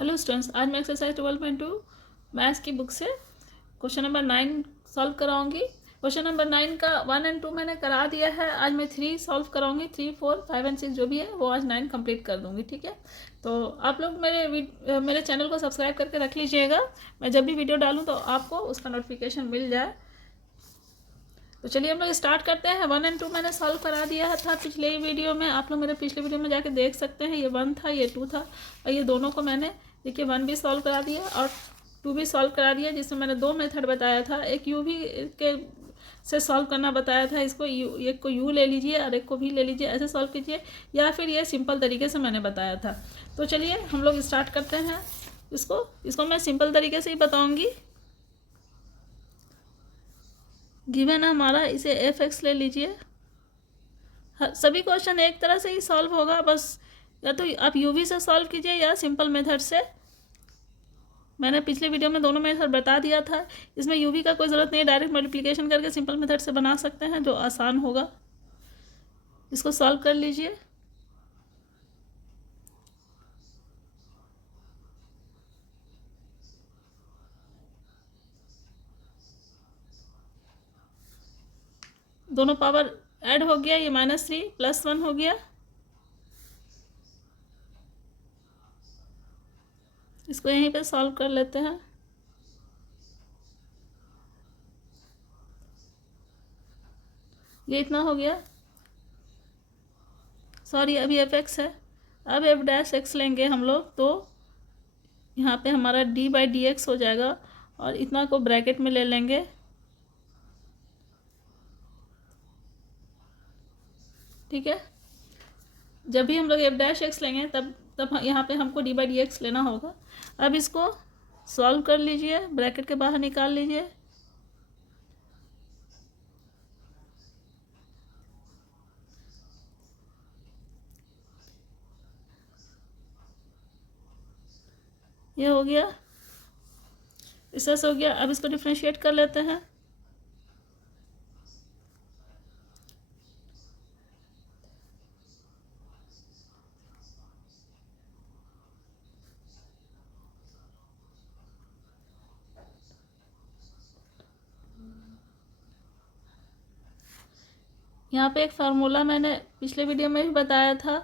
Hello students, आज मैं exercise 12.2 maths की बुक से क्वेश्चन नंबर 9 सॉल्व कराऊंगी। क्वेश्चन नंबर 9 का 1 और 2 मैंने करा दिया है। आज मैं 3 सॉल्व कराऊंगी। 3, 4, 5 और 6 जो भी है वो आज 9 कंप्लीट कर दूंगी। ठीक है, तो आप लोग मेरे चैनल को सब्सक्राइब करके रख लीजिएगा। मैं जब भी वीडियो डालूँ तो आपको उसका नोटिफिकेशन मिल जाए। तो चलिए हम लोग स्टार्ट करते हैं। 1 और 2 मैंने सॉल्व करा दिया था पिछले ही वीडियो में। आप लोग मेरे पिछले वीडियो में जाके देख सकते हैं। ये 1 था, ये 2 था और ये दोनों को मैंने देखिए 1 भी सॉल्व करा दिया और 2 भी सॉल्व करा दिया, जिसमें मैंने 2 मेथड बताया था। एक यू भी के से सॉल्व करना बताया था। इसको एक को यू ले लीजिए और एक को भी ले लीजिए, ऐसे सॉल्व कीजिए, या फिर ये सिंपल तरीके से मैंने बताया था। तो चलिए हम लोग स्टार्ट करते हैं। इसको मैं सिंपल तरीके से ही बताऊँगी। गिवन हमारा, इसे एफ एक्स ले लीजिए। सभी क्वेश्चन एक तरह से ही सॉल्व होगा, बस या तो आप यूवी से सॉल्व कीजिए या सिंपल मेथड से। मैंने पिछले वीडियो में दोनों मेथड बता दिया था। इसमें यूवी का कोई ज़रूरत नहीं है, डायरेक्ट मल्टीप्लिकेशन करके सिंपल मेथड से बना सकते हैं, जो आसान होगा। इसको सॉल्व कर लीजिए। दोनों पावर ऐड हो गया, ये -3 + 1 हो गया। इसको यहीं पे सॉल्व कर लेते हैं। ये इतना हो गया। सॉरी, अभी एफ एक्स है। अब एफ डैश एक्स लेंगे हम लोग, तो यहाँ पे हमारा d/dx हो जाएगा और इतना को ब्रैकेट में ले लेंगे। ठीक है, जब भी हम लोग एफ डैश एक्स लेंगे तब यहाँ पे हमको d/dx लेना होगा। अब इसको सॉल्व कर लीजिए, ब्रैकेट के बाहर निकाल लीजिए। ये हो गया, इससे हो गया। अब इसको डिफ्रेंशिएट कर लेते हैं। यहाँ पे एक फार्मूला मैंने पिछले वीडियो में भी बताया था।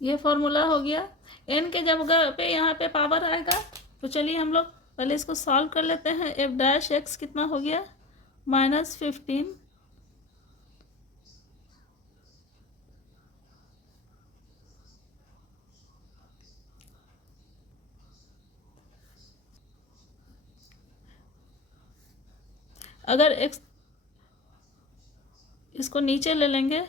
ये फार्मूला हो गया। n के जगह पे यहाँ पे पावर आएगा। तो चलिए हम लोग पहले इसको सॉल्व कर लेते हैं। एफ डैश एक्स कितना हो गया, -15। अगर एक्स, इसको नीचे ले लेंगे,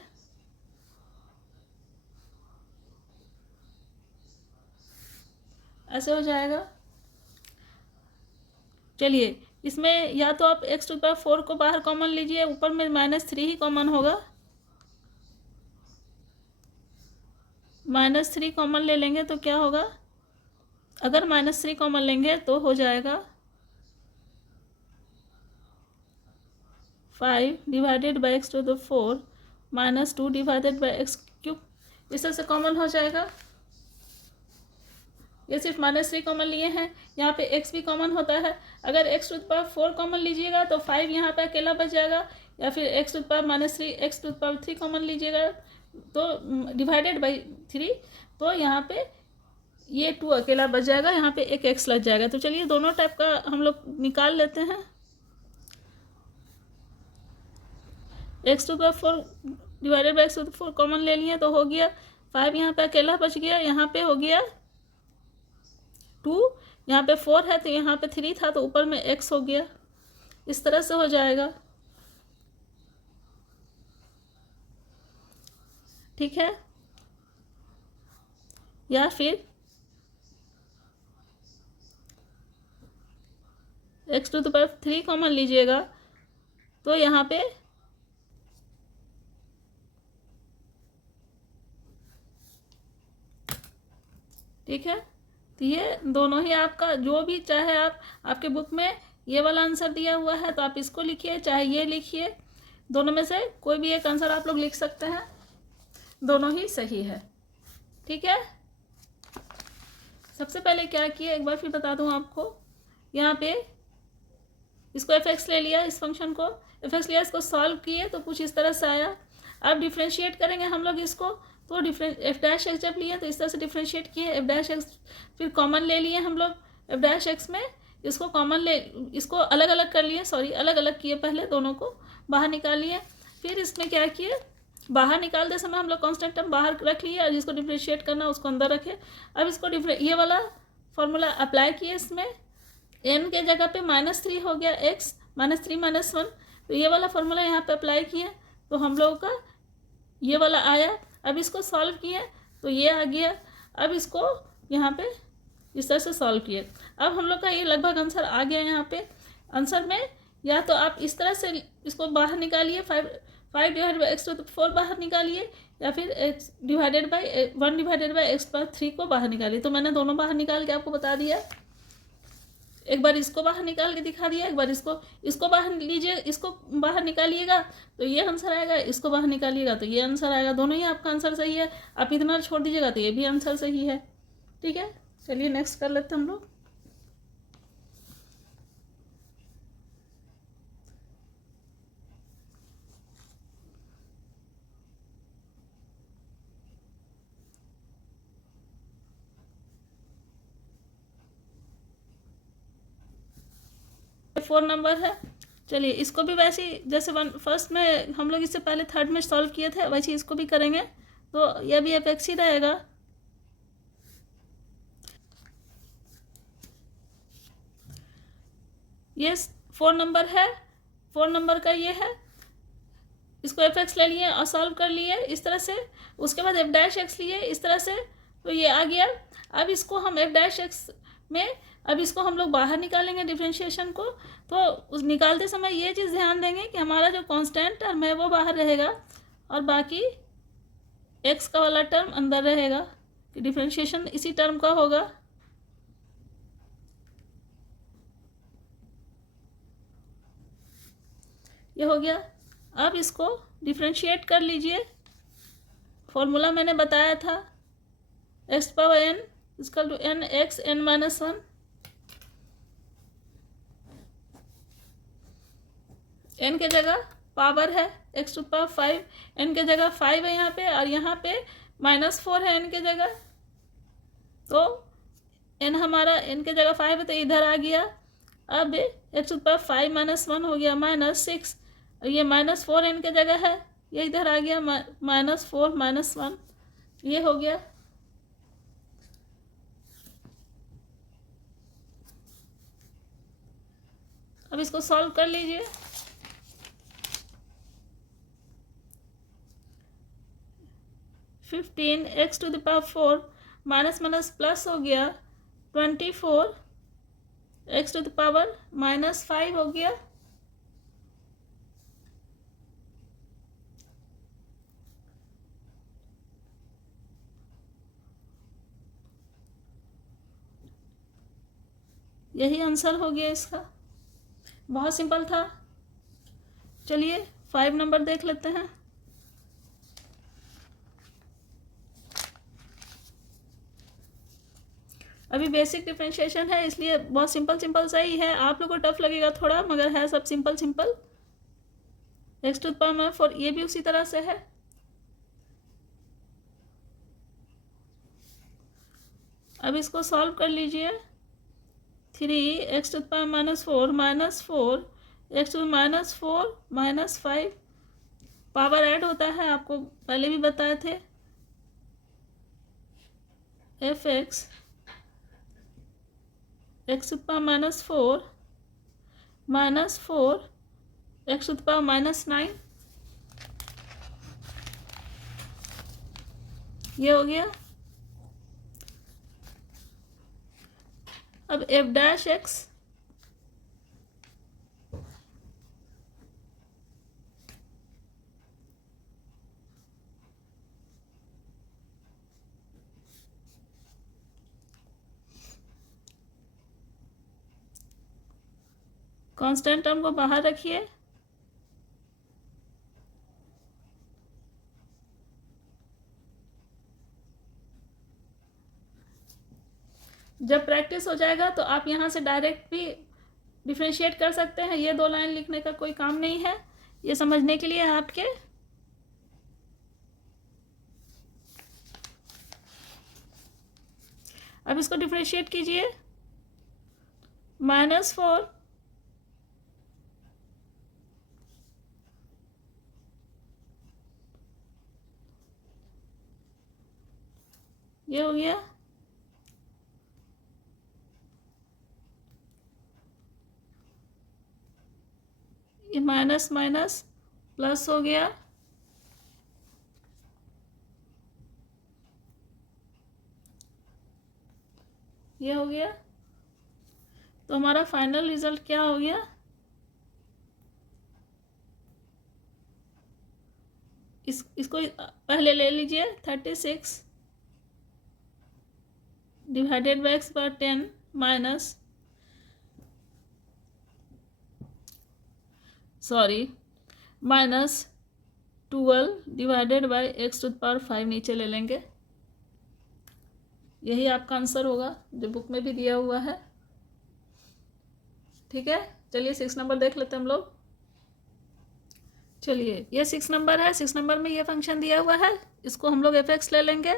ऐसे हो जाएगा। चलिए इसमें या तो आप x⁴ को बाहर कॉमन लीजिए, ऊपर में -3 ही कॉमन होगा। -3 कॉमन ले लेंगे तो क्या होगा, अगर -3 कॉमन लेंगे तो हो जाएगा 5/(x⁴ -2/(x³)। इससे से कॉमन हो जाएगा। ये सिर्फ -3 कॉमन लिए हैं, यहाँ पे x भी कॉमन होता है। अगर x⁴ कॉमन लीजिएगा तो 5 यहाँ पे अकेला बच जाएगा, या फिर x⁻³ x⁻³ कॉमन लीजिएगा तो /3, तो यहाँ पे ये 2 अकेला बच जाएगा, यहाँ पे एक x लग जाएगा। तो चलिए दोनों टाइप का हम लोग निकाल लेते हैं। x⁴ कॉमन ले लिए तो हो गया 5, यहाँ पे अकेला बच गया, यहाँ पे हो गया 2, यहाँ पे 4 है तो यहाँ पे 3 था तो ऊपर में x हो गया। इस तरह से हो जाएगा। ठीक है, या फिर x⁻³ कॉमन लीजिएगा तो यहाँ पे ठीक है। तो ये दोनों ही आपका जो भी, चाहे आप, आपके बुक में ये वाला आंसर दिया हुआ है तो आप इसको लिखिए, चाहे ये लिखिए। दोनों में से कोई भी एक आंसर आप लोग लिख सकते हैं, दोनों ही सही है। ठीक है, सबसे पहले क्या किया एक बार फिर बता दूं आपको। यहाँ पे इसको एफ ले लिया, इस फंक्शन को एफ लिया, इसको सॉल्व किए तो कुछ इस तरह से आया। अब डिफ्रेंशिएट करेंगे हम लोग इसको, तो एफ डैश एक्स जब लिए तो इस तरह से डिफ्रेंशिएट किए, एफ डैश एक्स फिर कॉमन ले लिए हम लोग एफ डैश एक्स में, इसको कॉमन ले, इसको अलग अलग कर लिए, सॉरी अलग अलग किए, पहले दोनों को बाहर निकाल लिए। फिर इसमें क्या किए, बाहर निकालते समय हम लोग कांस्टेंट टर्म बाहर रख लिए और जिसको डिफ्रेंशिएट करना उसको अंदर रखे। अब इसको ये वाला फॉर्मूला अप्लाई किए, इसमें n के जगह पे -3 हो गया, x -3 -1, तो ये वाला फॉर्मूला यहाँ पे अप्लाई किए तो हम लोगों का ये वाला आया। अब इसको सॉल्व किए तो ये आ गया। अब इसको यहाँ पे इस तरह से सॉल्व किए, अब हम लोग का ये लगभग आंसर आ गया। यहाँ पे आंसर में या तो आप इस तरह से इसको बाहर निकालिए, 5 डिवाइडेड बाई x⁴ बाहर निकालिए, या फिर x divided by 1 divided by x⁴ को बाहर निकालिए। तो मैंने दोनों बाहर निकाल के आपको बता दिया, एक बार इसको बाहर निकाल के दिखा दिया, एक बार इसको बाहर लीजिए, इसको बाहर निकालिएगा तो ये आंसर आएगा, इसको बाहर निकालिएगा तो ये आंसर आएगा, दोनों ही आपका आंसर सही है। आप इतना छोड़ दीजिएगा तो ये भी आंसर सही है। ठीक है, चलिए नेक्स्ट कर लेते हैं हम लोग। फोर नंबर है, चलिए इसको भी वैसे ही जैसे फर्स्ट में हम लोग इससे पहले थर्ड में सॉल्व किए थे वैसे इसको भी करेंगे, तो यह भी एफ एक्स ही रहेगा। ये 4 नंबर है, 4 नंबर का ये है, इसको एफ एक्स ले लिए और सॉल्व कर लिए इस तरह से, उसके बाद एफ डैश एक्स लिए इस तरह से, तो ये आ गया। अब इसको हम एफ डैश एक्स में, अब इसको हम लोग बाहर निकालेंगे डिफ्रेंशिएशन को, तो उस निकालते समय ये चीज़ ध्यान देंगे कि हमारा जो कांस्टेंट टर्म है वो बाहर रहेगा और बाकी एक्स का वाला टर्म अंदर रहेगा, कि डिफ्रेंशिएशन इसी टर्म का होगा। ये हो गया। अब इसको डिफ्रेंशिएट कर लीजिए, फॉर्मूला मैंने बताया था, x⁴n = n x n - 1, n के जगह पावर है x⁵, n के जगह 5 है यहाँ पे, और यहाँ पे -4 है n के जगह, तो n हमारा n के जगह 5 है तो इधर आ गया। अब x⁵ -1 हो गया -6, और ये -4 n के जगह है, ये इधर आ गया -4 -1, ये हो गया। अब इसको सॉल्व कर लीजिए। x⁴ माइनस माइनस प्लस हो गया 24, x⁻⁻5 हो गया, यही आंसर हो गया इसका। बहुत सिंपल था। चलिए 5 नंबर देख लेते हैं। अभी बेसिक डिफरेंशिएशन है इसलिए बहुत सिंपल सिंपल सा ही है, आप लोग को टफ लगेगा थोड़ा, मगर है सब सिंपल सिंपल। x⁴ ये भी उसी तरह से है। अब इसको सॉल्व कर लीजिए। 3x⁻⁻4 -4 x⁻⁻4 -5, पावर ऐड होता है, आपको पहले भी बताए थे। एफ एक्स x⁻⁻4 -4 x⁻⁻9, ये हो गया। अब F dash x constant term को बाहर रखिए, जब प्रैक्टिस हो जाएगा तो आप यहाँ से डायरेक्ट भी डिफ्रेंशिएट कर सकते हैं, ये 2 लाइन लिखने का कोई काम नहीं है, ये समझने के लिए आपके। अब इसको डिफ्रेंशिएट कीजिए। -4 ये हो गया, ये माइनस माइनस प्लस हो गया, ये हो गया। तो हमारा फाइनल रिजल्ट क्या हो गया, इसको पहले ले लीजिए, 36 divided by x/10 minus -12 divided by x⁵ नीचे ले लेंगे। यही आपका आंसर होगा जो बुक में भी दिया हुआ है। ठीक है, चलिए 6 नंबर देख लेते हैं हम लोग। चलिए, ये 6 नंबर है। 6 नंबर में ये फंक्शन दिया हुआ है, इसको हम लोग f(x) ले लेंगे।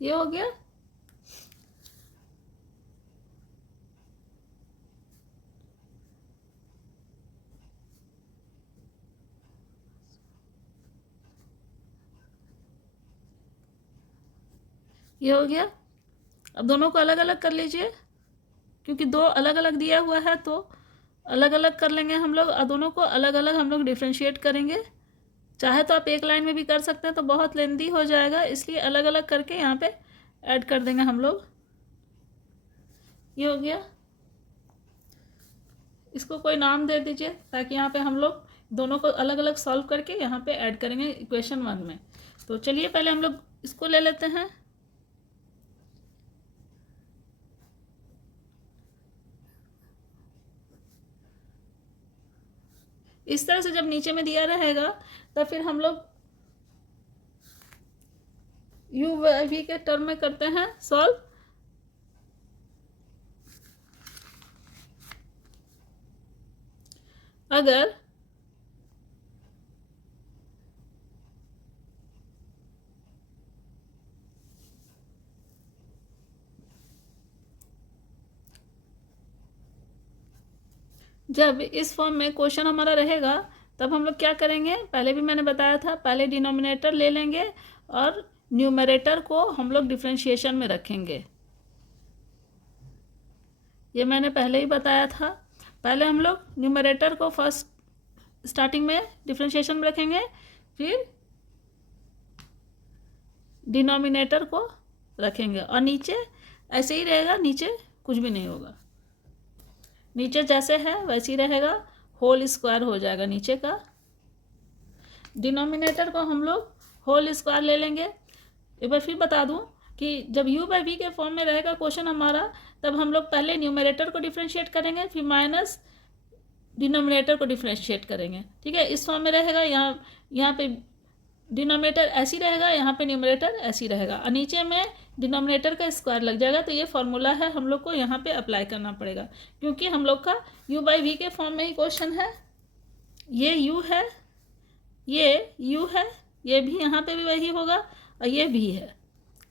ये हो गया। ये हो गया। अब दोनों को अलग अलग कर लीजिए, क्योंकि 2 अलग अलग दिया हुआ है तो अलग अलग कर लेंगे हम लोग, और दोनों को अलग अलग हम लोग डिफ्रेंशिएट करेंगे। चाहे तो आप एक लाइन में भी कर सकते हैं, तो बहुत लेंदी हो जाएगा, इसलिए अलग अलग करके यहाँ पे ऐड कर देंगे हम लोग। ये हो गया। इसको कोई नाम दे दीजिए, ताकि यहाँ पे हम लोग दोनों को अलग अलग सॉल्व करके यहाँ पे ऐड करेंगे इक्वेशन 1 में। तो चलिए पहले हम लोग इसको ले लेते हैं। इस तरह से जब नीचे में दिया रहेगा, तब फिर हम लोग u/v के टर्म में करते हैं सॉल्व। अगर जब इस फॉर्म में क्वेश्चन हमारा रहेगा, तब हम लोग क्या करेंगे, पहले भी मैंने बताया था, पहले डिनोमिनेटर ले लेंगे और न्यूमरेटर को हम लोग डिफ्रेंशिएशन में रखेंगे। ये मैंने पहले ही बताया था। पहले हम लोग न्यूमरेटर को फर्स्ट स्टार्टिंग में डिफ्रेंशिएशन में रखेंगे, फिर डिनोमिनेटर को रखेंगे, और नीचे ऐसे ही रहेगा, नीचे कुछ भी नहीं होगा, नीचे जैसे है वैसे ही रहेगा, होल स्क्वायर हो जाएगा नीचे का। डिनोमिनेटर को हम लोग होल स्क्वायर ले लेंगे। एक बार फिर बता दूं कि जब u/v के फॉर्म में रहेगा क्वेश्चन हमारा, तब हम लोग पहले न्यूमरेटर को डिफ्रेंशिएट करेंगे, फिर माइनस डिनोमिनेटर को डिफ्रेंशिएट करेंगे। ठीक है, इस फॉर्म में रहेगा। यहाँ पे डिनोमिनेटर ऐसी रहेगा, यहाँ पे न्यूमरेटर ऐसी रहेगा, और नीचे में डिनोमिनेटर का स्क्वायर लग जाएगा। तो ये फॉर्मूला है, हम लोग को यहाँ पे अप्लाई करना पड़ेगा, क्योंकि हम लोग का u/v के फॉर्म में ही क्वेश्चन है। ये u है, ये u है, ये भी यहाँ पे भी वही होगा, और ये भी है।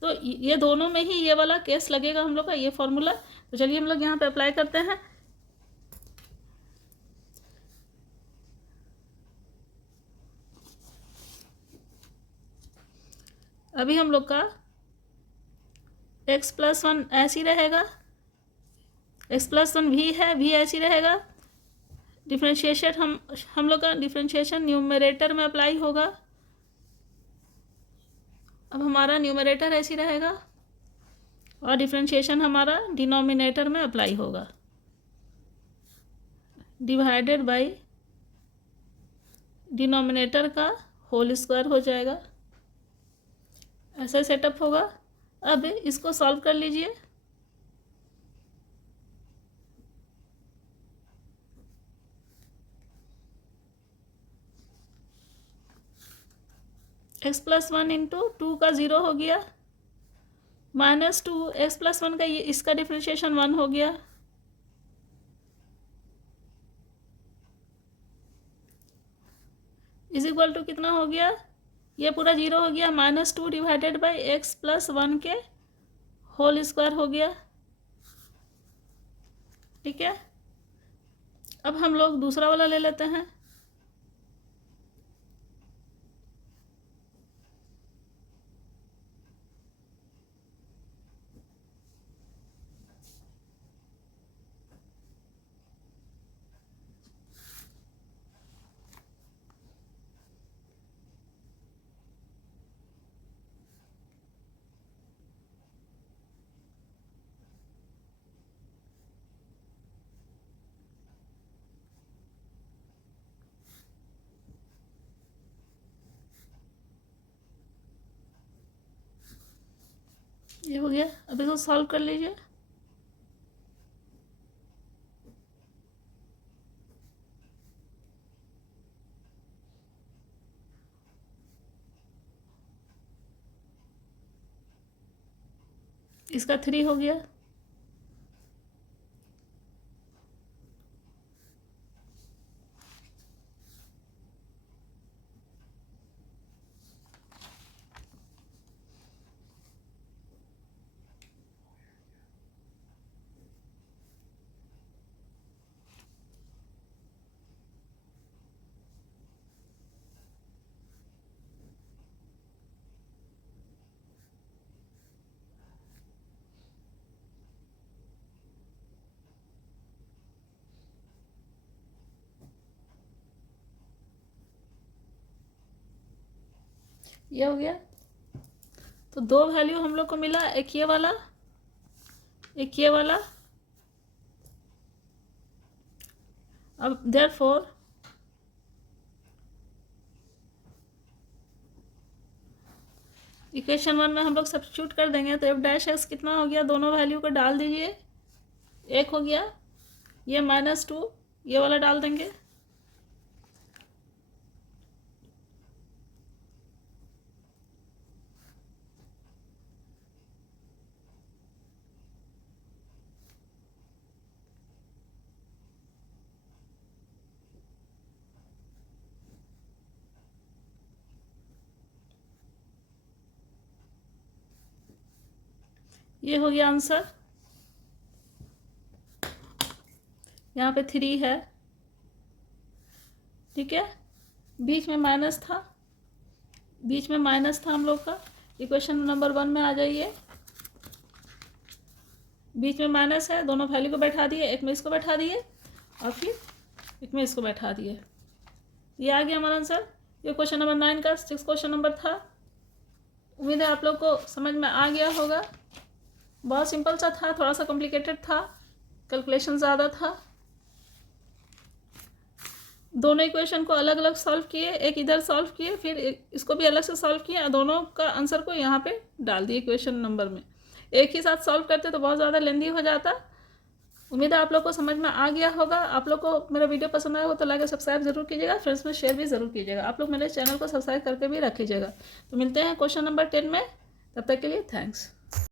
तो ये दोनों में ही ये वाला केस लगेगा हम लोग का, ये फॉर्मूला। तो चलिए हम लोग यहाँ पे अप्लाई करते हैं। अभी हम लोग का x+1 ऐसी रहेगा, x+1 v है, v ऐसी रहेगा। डिफ्रेंशिएशन हम लोग का डिफ्रेंशिएशन न्यूमरेटर में अप्लाई होगा। अब हमारा न्यूमरेटर ऐसी रहेगा, और डिफ्रेंशिएशन हमारा डिनोमिनेटर में अप्लाई होगा, डिवाइडेड बाई डिनोमिनेटर का होल स्क्वायर हो जाएगा। ऐसा सेटअप होगा। अब इसको सॉल्व कर लीजिए। X plus one into two का ज़ीरो हो गया, minus two x plus one का ये इसका डिफ्रेंशिएशन वन हो गया, इज इक्वल टू कितना हो गया, ये पूरा जीरो हो गया, minus two divided by x plus one के होल स्क्वायर हो गया। ठीक है, अब हम लोग दूसरा वाला ले लेते हैं। ये हो गया, अब इसको सॉल्व कर लीजिए। इसका थ्री हो गया, ये हो गया। तो दो वैल्यू हम लोग को मिला, एक ये वाला, एक ये वाला। अब देयरफॉर इक्वेशन वन में हम लोग सब्स्टिट्यूट कर देंगे, तो एफ डैश एक्स कितना हो गया, दोनों वैल्यू को डाल दीजिए, एक हो गया, ये माइनस टू ये वाला डाल देंगे, ये हो गया आंसर। यहाँ पे थ्री है, ठीक है, बीच में माइनस था, बीच में माइनस था हम लोग का। इक्वेशन नंबर वन में आ जाइए, बीच में माइनस है, दोनों वैल्यू को बैठा दिए, एक में इसको बैठा दिए और फिर एक में इसको बैठा दिए, ये आ गया हमारा आंसर। ये क्वेश्चन नंबर 9 का 6 क्वेश्चन नंबर था। उम्मीद है आप लोग को समझ में आ गया होगा। बहुत सिंपल सा था, थोड़ा सा कॉम्प्लिकेटेड था, कैलकुलेशन ज़्यादा था। दोनों इक्वेशन को अलग अलग सॉल्व किए, एक इधर सॉल्व किए, फिर इसको भी अलग से सॉल्व किए, दोनों का आंसर को यहाँ पे डाल दिए इक्वेशन नंबर में। एक ही साथ सॉल्व करते तो बहुत ज़्यादा लेंदी हो जाता। उम्मीद है आप लोग को समझ में आ गया होगा। आप लोग को मेरा वीडियो पसंद आया हो तो लाइक और सब्सक्राइब जरूर कीजिएगा, फ्रेंड्स में शेयर भी ज़रूर कीजिएगा। आप लोग मेरे चैनल को सब्सक्राइब करके भी रख लीजिएगा। तो मिलते हैं क्वेश्चन नंबर 10 में, तब तक के लिए थैंक्स।